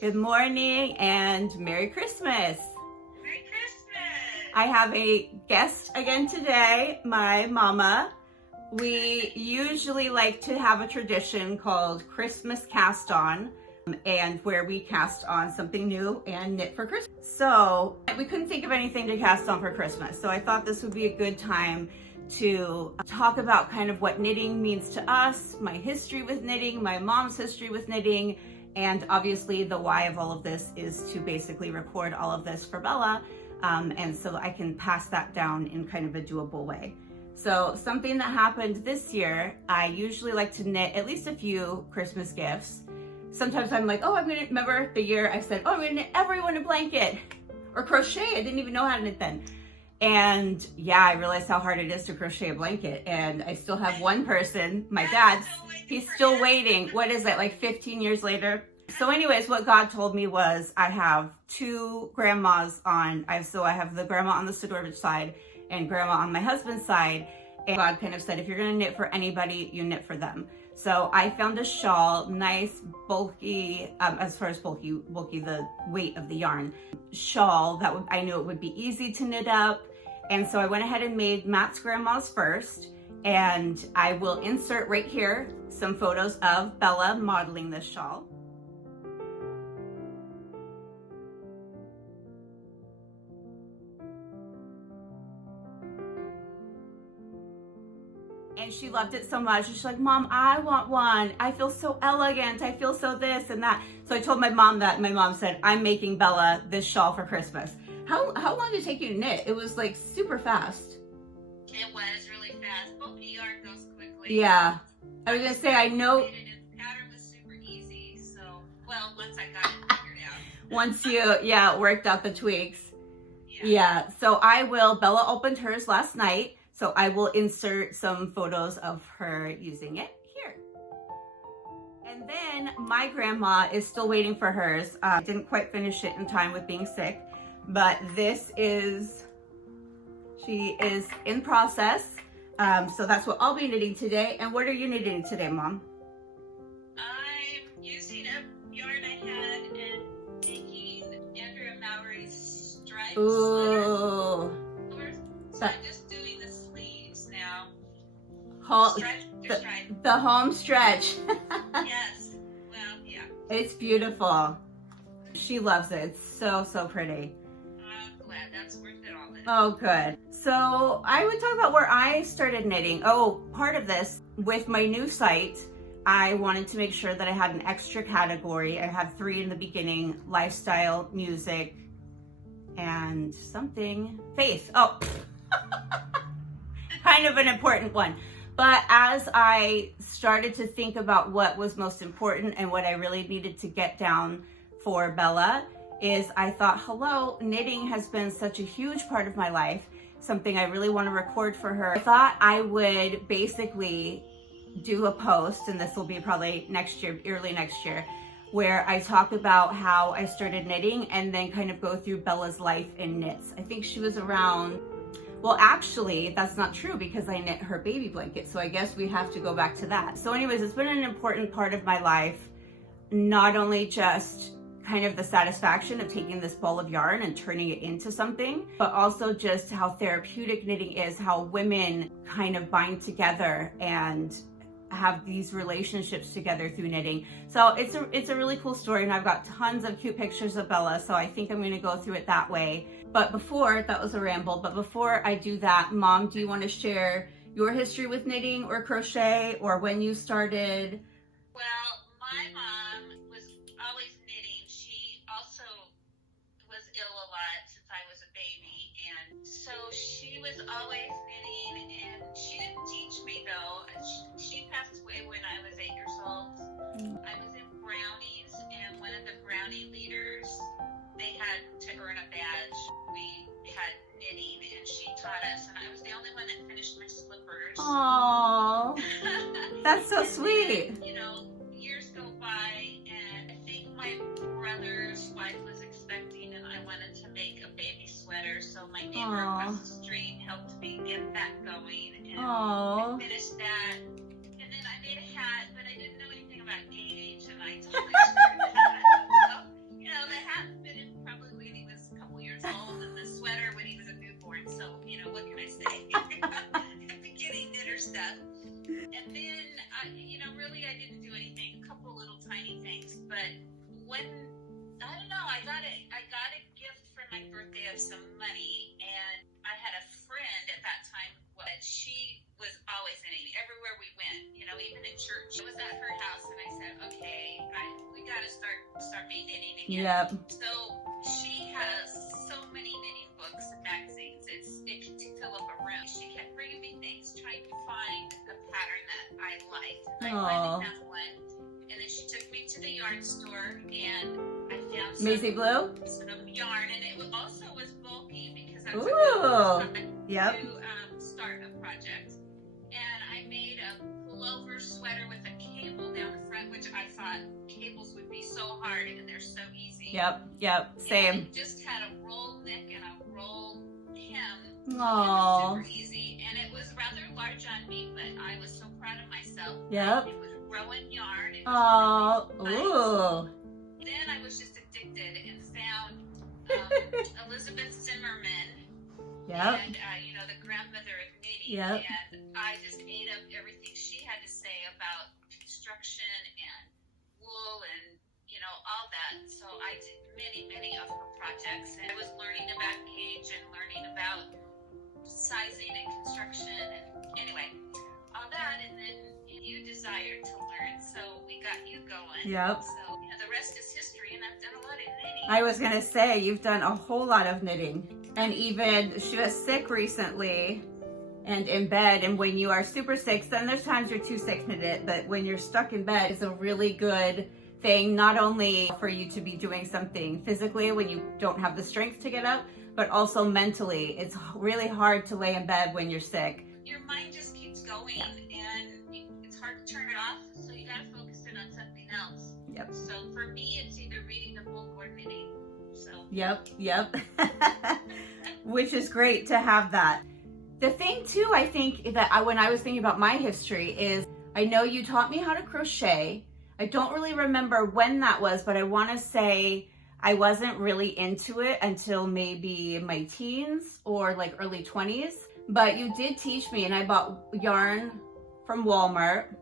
Good morning and Merry Christmas. Merry Christmas. I have a guest again today, my mama. We usually like to have a tradition called Christmas Cast On, and where we cast on something new and knit for Christmas. So we couldn't think of anything to cast on for Christmas. So I thought this would be a good time to talk about kind of what knitting means to us, my history with knitting, my mom's history with knitting, and obviously the why of all of this is to basically record all of this for Bella, and so I can pass that down in kind of a doable way. So something that happened this year, I usually like to knit at least a few Christmas gifts. Sometimes I'm like, oh, I'm gonna, remember the year I said, oh, I'm gonna knit everyone a blanket, or crochet. I didn't even know how to knit then. And yeah, I realized how hard it is to crochet a blanket. And I still have one person, my dad, he's still waiting. What is it, like 15 years later? So anyways, what God told me was I have two grandmas on, so I have the grandma on the Sidorvich side and grandma on my husband's side. And God kind of said, if you're gonna knit for anybody, you knit for them. So I found a shawl, nice, bulky, as far as bulky, the weight of the yarn, shawl that I knew it would be easy to knit up. And so I went ahead and made Matt's grandma's first, and I will insert right here some photos of Bella modeling this shawl. And she loved it so much. She's like, Mom, I want one. I feel so elegant. I feel so this and that. So I told my mom that. My mom said, I'm making Bella this shawl for Christmas. How long did it take you to knit? It was like super fast. It was really fast. Both the yarn goes quickly. Yeah. I was gonna say, I know. The pattern was super easy. So, well, once I got it figured out. Once you, worked out the tweaks. Yeah. So Bella opened hers last night. So I will insert some photos of her using it here. And then my grandma is still waiting for hers. I didn't quite finish it in time with being sick, but she is in process. So that's what I'll be knitting today. And what are you knitting today, Mom? I'm using a yarn I had and making Andrea Mallory's stripes. Ooh. So I'm just doing the sleeves now. The home stretch. Yes. Well, yeah. It's beautiful. She loves it. It's so, so pretty. I'm glad. That's worth it all. Oh, good. So I would talk about where I started knitting. Oh, part of this, with my new site, I wanted to make sure that I had an extra category. I had 3 in the beginning: lifestyle, music, and something, faith. Oh, kind of an important one. But as I started to think about what was most important and what I really needed to get down for Bella, is I thought, hello, knitting has been such a huge part of my life, something I really want to record for her. I thought I would basically do a post, and this will be probably next year, early next year, where I talk about how I started knitting and then kind of go through Bella's life in knits. I think she was around, well, actually, that's not true because I knit her baby blanket. So I guess we have to go back to that. So anyways, it's been an important part of my life, not only just kind of the satisfaction of taking this ball of yarn and turning it into something, but also just how therapeutic knitting is, how women kind of bind together and have these relationships together through knitting. So it's a really cool story, and I've got tons of cute pictures of Bella, so I think I'm going to go through it that way. But before, that was a ramble, but before I do that, Mom, do you want to share your history with knitting or crochet, or when you started? Well, my mom was always knitting. She also was ill a lot since I was a baby, and so she was always knitting, and she didn't teach me though. She passed away when I was 8 years old. I was in Brownies, and one of the Brownie leaders, they had to earn a badge. We had knitting, and she taught us, and I was the only one that finished my slippers. Aww, that's so sweet. You know, years go by, and I think my brother's wife was expecting, and I wanted to make a baby sweater, so my neighbor across the street helped me get that going, and I finished that. And then I made a hat, but I didn't know anything about age, and I totally screwed that up. So but when, I don't know, I got a gift for my birthday of some money, and I had a friend at that time, but she was always knitting everywhere we went, you know, even at church. I was at her house, and I said, okay, we got to start me knitting again. Yep. So she has so many knitting books and magazines. It can fill up a room. She kept bringing me things, trying to find a pattern that I liked. And I finally found one. And then she took me to the yarn store, and I found Maisie Blue? some yarn, and it also was bulky because I was Yep. to start a project. And I made a pullover sweater with a cable down the front, which I thought cables would be so hard, and they're so easy. Yep, same. And it just had a roll neck and a roll hem. Aww. Super easy, and it was rather large on me, but I was so proud of myself. Yep. It was Rowan yarn. It Oh, was really nice. ooh. Then I was just addicted and found Elizabeth Zimmerman. Yep. And, you know, the grandmother of knitting. Yep. And I just ate up everything she had to say about construction and wool and, you know, all that. So I did many of her projects. And I was learning about gauge and learning about sizing and construction. And anyway, all that. And then you desired to learn. So we got you going. Yep. So, you know, the rest is history. And I've done a lot of knitting. I was gonna say, you've done a whole lot of knitting. And even, she was sick recently and in bed, and when you are super sick, then there's times you're too sick to knit, but when you're stuck in bed, it's a really good thing, not only for you to be doing something physically when you don't have the strength to get up, but also mentally. It's really hard to lay in bed when you're sick. Your mind just keeps going, and it's hard to turn it off, so you gotta focus in on something else. Yep. So for me, it's either reading a book or knitting. So. Yep. Which is great to have that. The thing too, I think that when I was thinking about my history is, I know you taught me how to crochet. I don't really remember when that was, but I want to say I wasn't really into it until maybe my teens or like early 20s. But you did teach me, and I bought yarn from Walmart.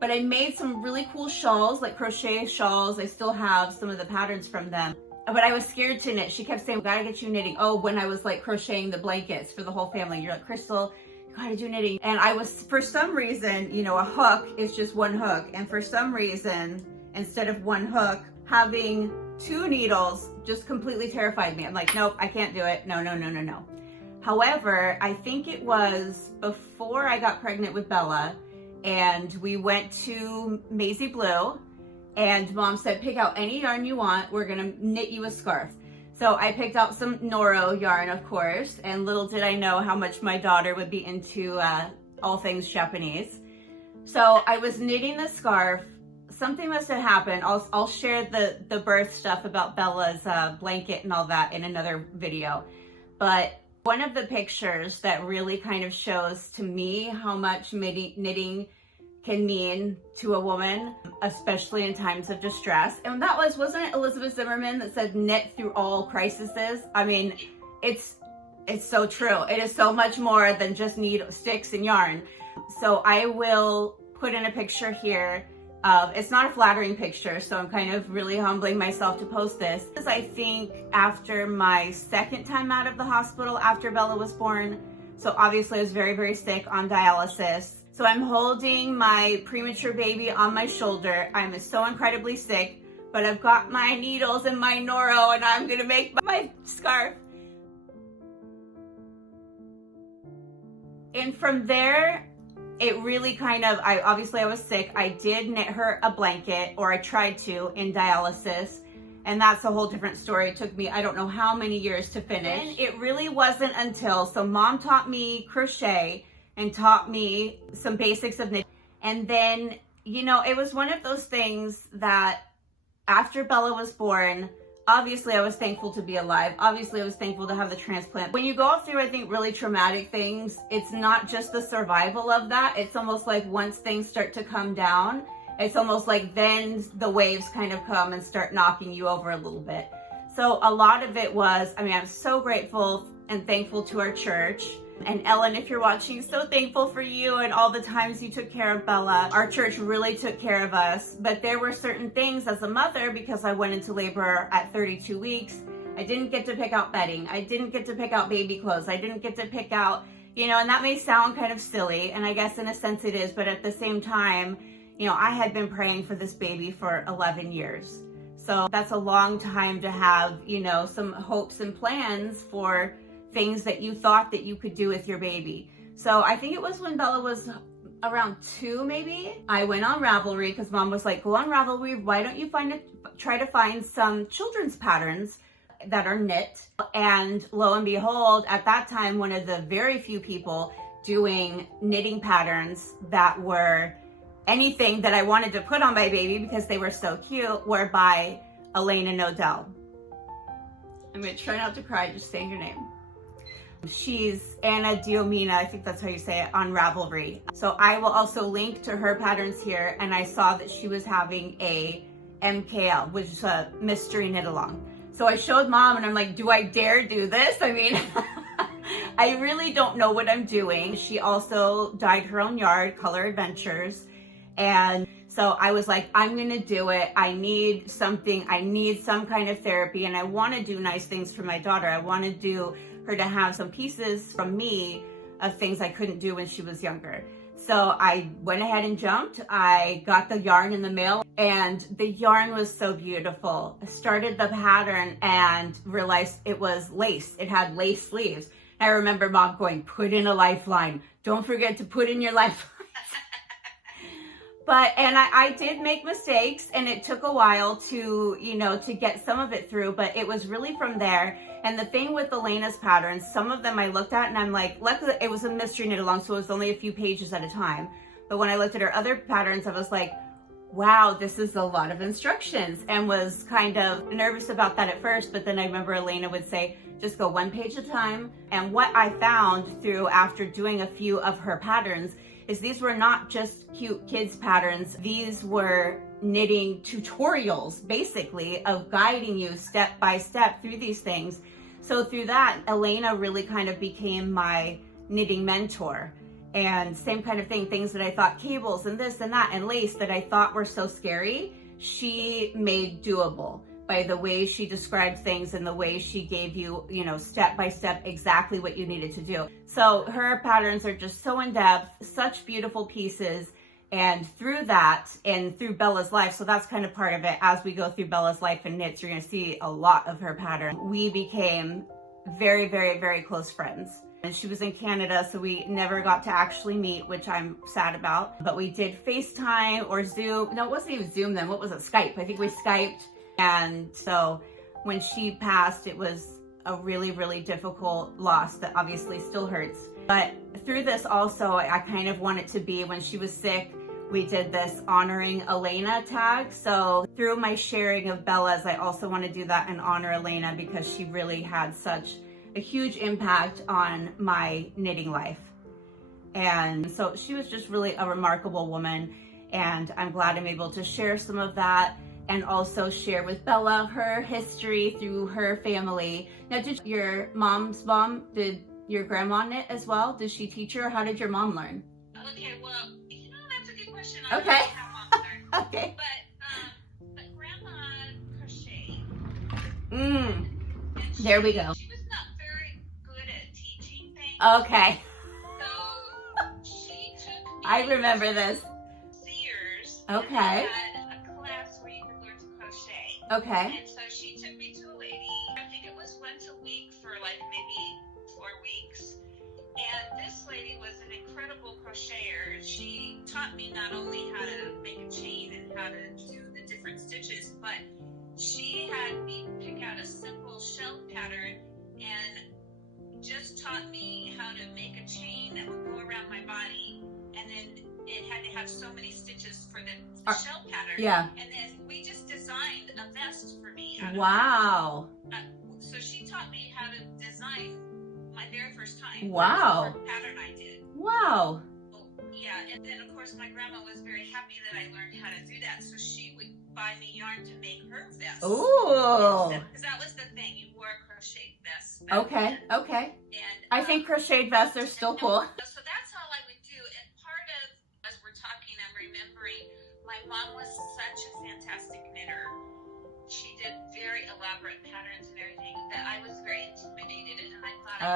But I made some really cool shawls, like crochet shawls. I still have some of the patterns from them. But I was scared to knit. She kept saying, we gotta get you knitting. Oh, when I was like crocheting the blankets for the whole family, you're like, Crystal, you gotta do knitting. And I was, for some reason, you know, a hook is just one hook. And for some reason, instead of one hook, having two needles just completely terrified me. I'm like, nope, I can't do it. No. However, I think it was before I got pregnant with Bella, and we went to Maisie Blue, and Mom said, pick out any yarn you want. We're gonna knit you a scarf. So I picked out some Noro yarn, of course, and little did I know how much my daughter would be into all things Japanese. So I was knitting the scarf. Something must have happened. I'll share the birth stuff about Bella's blanket and all that in another video. But one of the pictures that really kind of shows to me how much knitting can mean to a woman, especially in times of distress. And that wasn't it Elizabeth Zimmerman that said knit through all crises? I mean, it's so true. It is so much more than just sticks and yarn. So I will put in a picture here of, it's not a flattering picture, so I'm kind of really humbling myself to post this. Because I think after my second time out of the hospital after Bella was born, so obviously I was very, very sick on dialysis. So I'm holding my premature baby on my shoulder. I'm so incredibly sick, but I've got my needles and my Noro, and I'm gonna make my scarf. And from there, it really kind of, I was sick. I did knit her a blanket, or I tried to, in dialysis. And that's a whole different story. It took me, I don't know how many years to finish. And it really wasn't until, so Mom taught me crochet and taught me some basics of knitting. And then, you know, it was one of those things that after Bella was born, obviously I was thankful to be alive. Obviously I was thankful to have the transplant. When you go through, I think, really traumatic things, it's not just the survival of that. It's almost like once things start to come down, it's almost like then the waves kind of come and start knocking you over a little bit. So a lot of it was, I mean, I'm so grateful and thankful to our church. And Ellen, if you're watching, so thankful for you and all the times you took care of Bella. Our church really took care of us, but there were certain things as a mother, because I went into labor at 32 weeks, I didn't get to pick out bedding. I didn't get to pick out baby clothes. I didn't get to pick out, and that may sound kind of silly, and I guess in a sense it is, but at the same time, I had been praying for this baby for 11 years. So that's a long time to have, some hopes and plans for things that you thought that you could do with your baby. So I think it was when Bella was around 2, maybe. I went on Ravelry because Mom was like, go on Ravelry. Why don't you try to find some children's patterns that are knit? And lo and behold, at that time, one of the very few people doing knitting patterns that were anything that I wanted to put on my baby because they were so cute were by Elena Nodel. I'm gonna try not to cry just saying your name. She's Anna Diomina, I think that's how you say it, on Ravelry. So I will also link to her patterns here, and I saw that she was having a MKL, which is a mystery knit along. So I showed Mom and I'm like, do I dare do this? I mean, I really don't know what I'm doing. She also dyed her own yard, Color Adventures. And so I was like, I'm gonna do it. I need something, I need some kind of therapy, and I wanna do nice things for my daughter. I wanna do her to have some pieces from me of things I couldn't do when she was younger. So I went ahead and jumped. I got the yarn in the mail, and the yarn was so beautiful. I started the pattern and realized it was lace. It had lace sleeves. I remember Mom going, put in a lifeline. Don't forget to put in your lifeline. And I did make mistakes, and it took a while to get some of it through, but it was really from there. And the thing with Elena's patterns, some of them I looked at and I'm like, luckily it was a mystery knit along, so it was only a few pages at a time. But when I looked at her other patterns, I was like, wow, this is a lot of instructions, and was kind of nervous about that at first. But then I remember Elena would say, just go one page at a time. And what I found through after doing a few of her patterns is these were not just cute kids patterns. These were knitting tutorials, basically, of guiding you step by step through these things. So through that, Elena really kind of became my knitting mentor. And same kind of thing, things that I thought, cables and this and that and lace that I thought were so scary, she made doable by the way she described things and the way she gave you, step by step exactly what you needed to do. So her patterns are just so in depth, such beautiful pieces. And through that, and through Bella's life, so that's kind of part of it. As we go through Bella's life and knits, you're gonna see a lot of her pattern. We became very, very, very close friends. And she was in Canada, so we never got to actually meet, which I'm sad about. But we did FaceTime or Zoom. No, it wasn't even Zoom then. What was it? Skype. I think we Skyped. And so when she passed, it was a really, really difficult loss that obviously still hurts. But through this also, I kind of want it to be when she was sick, we did this honoring Elena tag. So through my sharing of Bella's, I also want to do that and honor Elena because she really had such a huge impact on my knitting life. And so she was just really a remarkable woman. And I'm glad I'm able to share some of that and also share with Bella her history through her family. Now, did your mom's mom, did your grandma knit as well? Did she teach her? How did your mom learn? Okay, well, that's a good question. Okay. I don't know how mom learned. Okay. But grandma crocheted. There we go. She was not very good at teaching things. Okay. So she took me. I remember this. Sears. Okay. And had a class where you could learn to crochet. Okay. And so she took me to a lady. I think it was once a week for like maybe 4 weeks. And this lady was an incredible crocheter. She taught me not only how to make a chain and how to do the different stitches, but she had me pick out a simple shell pattern and just taught me how to make a chain that would go around my body. And then it had to have so many stitches for the shell pattern. Yeah. And then we just designed a vest for me. Wow. So she taught me how to design my very first time. Wow. That's the first pattern I did. Wow. Yeah, and then of course my grandma was very happy that I learned how to do that. So she would buy me yarn to make her vest. Ooh. Because that was the thing. You wore a crochet vest. Okay. Okay. think crocheted vests are still cool. So that's all I would do. And part of, as we're talking, I'm remembering my mom was such a fantastic knitter. She did very elaborate patterns and everything that I was very intimidated, and I thought I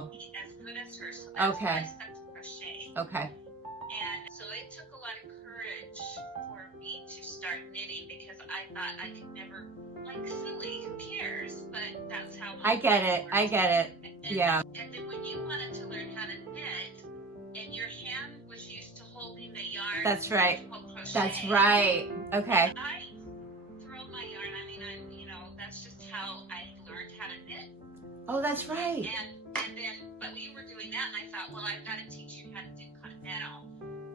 couldn't be as good as her. So that's why I stuck to crochet. Okay. And so it took a lot of courage for me to start knitting because I thought I could never, like, silly, who cares? But that's how I get it. I get it. Yeah. And then when you wanted to learn how to knit, and your hand was used to holding the yarn. That's right. Crochet, That's right. Okay. I throw my yarn. I mean, that's just how I learned how to knit. Oh, that's right. And then, but we were doing that, and I thought, well, I've got to teach you how to do continental.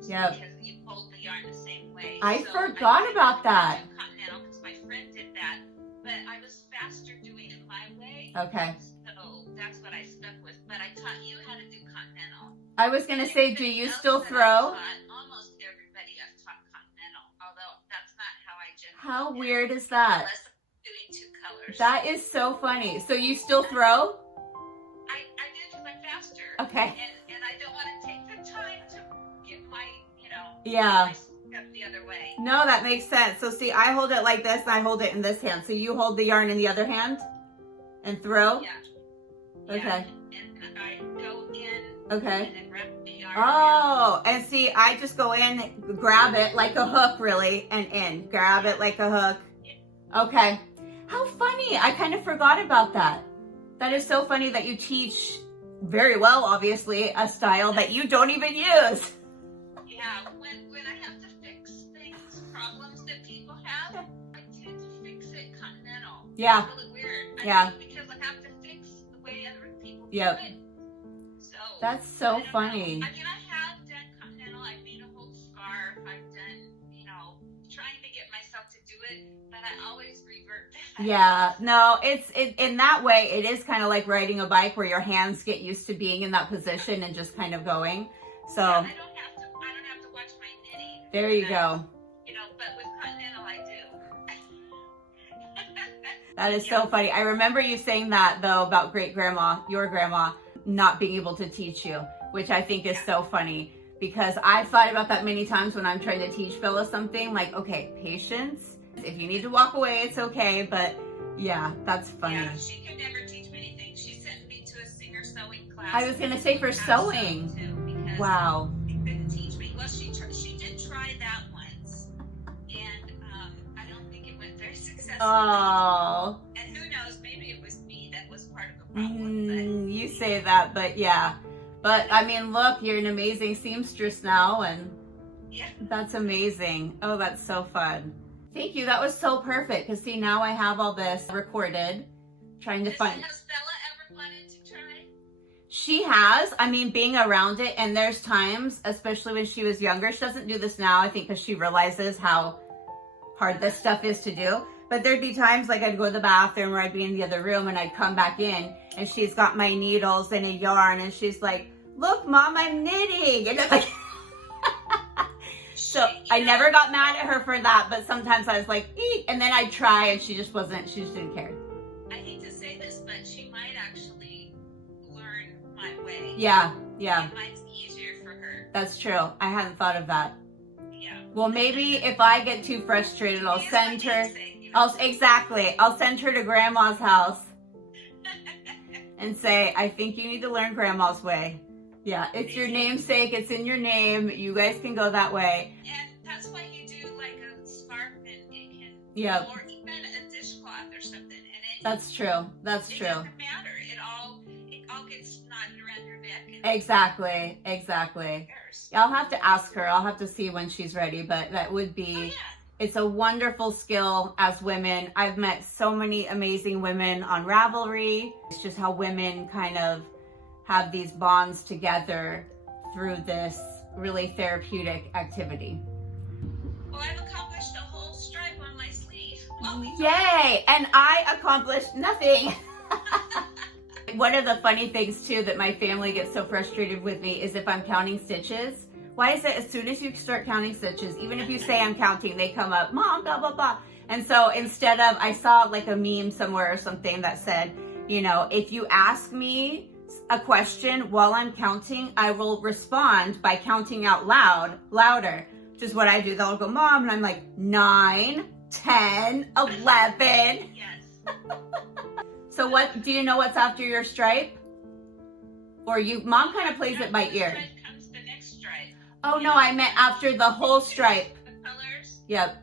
Yep. Because you hold the yarn the same way. I forgot about that. Continental, because my friend did that, but I was faster doing it my way. Okay. So that's what I stuck with. But I taught you how to do continental. I was going to say, do you still throw? Almost everybody I've taught continental, although that's not how I generally. How weird is that? Unless I'm doing two colors. That is so funny. So you still throw? I did because I'm faster. Okay. And I don't want to take the time to get my, Yeah. my step the other way. No, that makes sense. So see, I hold it like this, and I hold it in this hand. So you hold the yarn in the other hand and throw? Yeah. Okay. And I go in. Okay. And then wrap the yarn. Oh, and see, I just go in, grab it like a hook, really, and in. Grab it like a hook. Okay. How funny. I kind of forgot about that. That is so funny that you teach very well, obviously, a style that you don't even use. Yeah, when I have to fix things, problems that people have, I tend to fix it continental. Yeah. It's really weird. Yeah. Because I have to fix the way other people Yep. do it. So That's so I don't funny. know. I mean, I have done continental. I've made a whole scarf. I've done, trying to get myself to do it, but I always revert back. Yeah, no, it's in that way, it is kind of like riding a bike where your hands get used to being in that position and just kind of going. So I don't have to watch my knitting. there you go. But with continental, I do. That is so funny. I remember you saying that, though, about your grandma, not being able to teach you, which I think is so funny, because I've thought about that many times when I'm trying to teach Bella something, like, okay, patience. If you need to walk away, it's okay, but yeah, that's funny. Yeah, she could never teach me anything. She sent me to a singer sewing class. I was going to say for sewing. Too, wow. She couldn't teach me. Well, she did try that once, and I don't think it went very successfully. Oh. And who knows, maybe it was me that was part of the problem. You say that, but yeah. But I mean, look, you're an amazing seamstress now, and yeah. That's amazing. Oh, that's so fun. Thank you. That was so perfect, because see, now I have all this recorded, trying to find. Has Bella ever wanted to try? She has. I mean, being around it, and there's times, especially when she was younger, she doesn't do this now, I think, because she realizes how hard this stuff is to do. But there'd be times like I'd go to the bathroom or I'd be in the other room and I'd come back in and she's got my needles and a yarn and she's like, look, Mom, I'm knitting. And I'm like, so I never got mad at her for that, but sometimes I was like, eek, and then I'd try and she just didn't care. I hate to say this, but she might actually learn my way. Yeah. It might be easier for her. That's true. I hadn't thought of that. Yeah. Well, maybe if I get too frustrated, I'll send her. I'll send her to Grandma's house and say, I think you need to learn Grandma's way. Yeah, it's your namesake. It's in your name. You guys can go that way. And that's why you do like a scarf, and it can, Yep. or even a dishcloth or something. And That's true. That's it true. doesn't matter. It all gets knotted around your neck. And Exactly. I'll have to ask her. I'll have to see when she's ready, but that would be, it's a wonderful skill as women. I've met so many amazing women on Ravelry. It's just how women kind of have these bonds together through this really therapeutic activity. Well, I've accomplished a whole stripe on my sleeve. Yay! And I accomplished nothing. One of the funny things too that my family gets so frustrated with me is if I'm counting stitches. Why is it as soon as you start counting stitches, even if you say I'm counting, they come up, Mom, blah, blah, blah. And so instead of, I saw like a meme somewhere or something that said, if you ask me a question while I'm counting, I will respond by counting out louder, which is what I do. They'll go, Mom, and I'm like, 9, 10, 11. Yes. So what, do you know what's after your stripe? Or Mom kind of plays it by ear. Stripe comes the next stripe. Oh no, I meant after the whole stripe. The colors. Yep.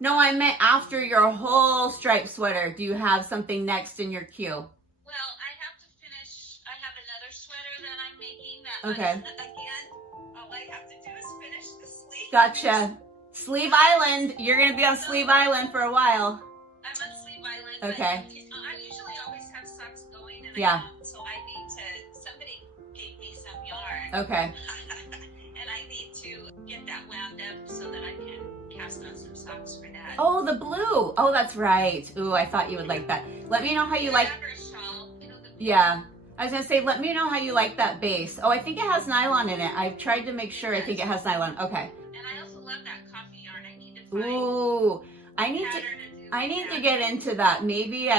No, I meant after your whole striped sweater. Do you have something next in your queue? Well, I have to finish. I have another sweater that I'm making. Okay. Again, all I have to do is finish the sleeve. Gotcha. Sleeve Island. You're going to be on Sleeve Island for a while. I'm on Sleeve Island. Okay. I usually always have socks going. And Yeah. So I need to, somebody gave me some yarn. Okay. And I need to get that wound up so that I can cast on some socks for that. Oh, the blue. Oh, that's right. Ooh, I thought you would like that. Let me know how you like. Shawl, you know, Yeah. I was going to say, let me know how you like that base. Oh, I think it has nylon in it. I've tried to make sure. I think it has nylon. Okay. And I also love that coffee yarn. I need to find Ooh, I need to get into that. Maybe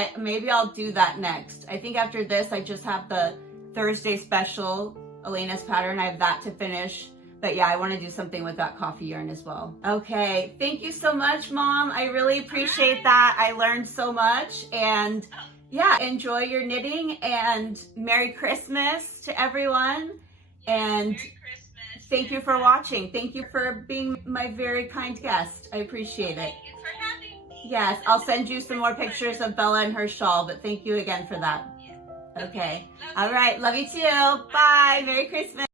I'll do that next. I think after this, I just have the Thursday special, Elena's pattern. I have that to finish. But yeah, I want to do something with that coffee yarn as well. Okay, thank you so much, Mom. I really appreciate that. I learned so much. And yeah, enjoy your knitting and Merry Christmas to everyone. And Merry Christmas. thank you for watching. Thank you for being my very kind guest. I appreciate it. Thank you for having me. Yes, I'll send you some more pictures of Bella and her shawl, but thank you again for that. Yeah. Okay. Love All you. right. Love you too. Bye. Merry Christmas.